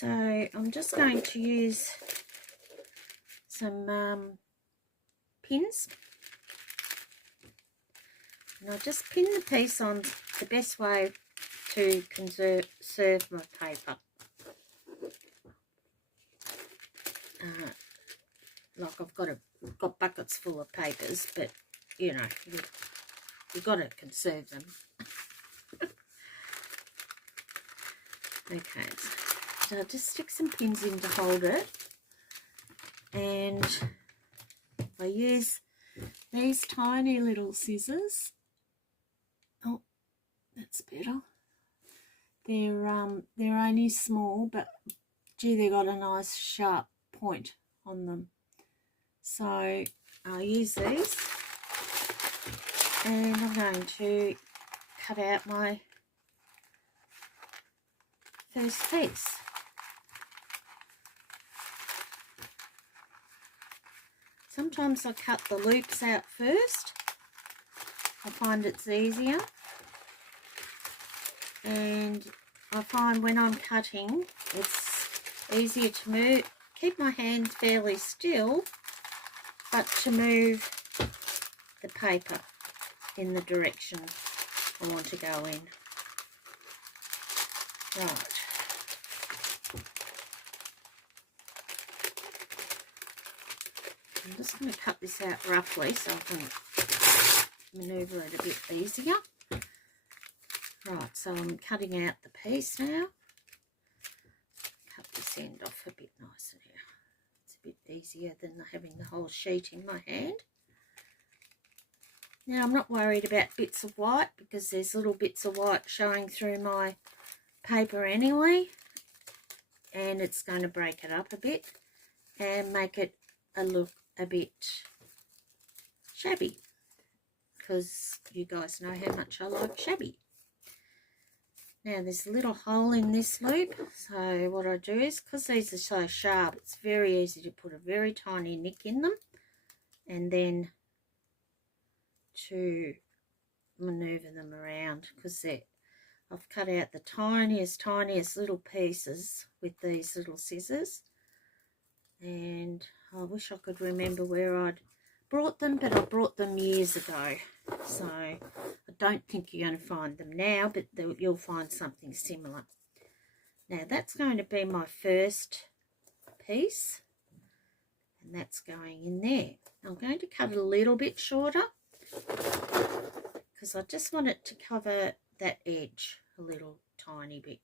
So I'm just going to use some pins, and I'll just pin the piece on the best way to conserve my paper. Like I've got buckets full of papers, but you know, you've got to conserve them. Okay, so I'll just stick some pins in to hold it, and I use these tiny little scissors. Oh, that's better. They're only small, but gee, they got a nice sharp point on them. So I'll use these, and I'm going to cut out my first piece. Sometimes I cut the loops out first. I find it's easier, and I find when I'm cutting it's easier to move, keep my hands fairly still, but to move the paper in the direction I want to go in. Right. I'm just going to cut this out roughly so I can manoeuvre it a bit easier. Right, so I'm cutting out the piece now. Cut this end off a bit nicer now. It's a bit easier than having the whole sheet in my hand. Now I'm not worried about bits of white because there's little bits of white showing through my paper anyway, and it's going to break it up a bit and make it look a bit shabby, because you guys know how much I like shabby. Now there's a little hole in this loop, so what I do is, because these are so sharp, it's very easy to put a very tiny nick in them and then to manoeuvre them around, because I've cut out the tiniest little pieces with these little scissors, and I wish I could remember where I'd brought them, but I brought them years ago, so I don't think you're going to find them now, but you'll find something similar. Now that's going to be my first piece, and that's going in there. I'm going to cut it a little bit shorter because I just want it to cover that edge a little tiny bit.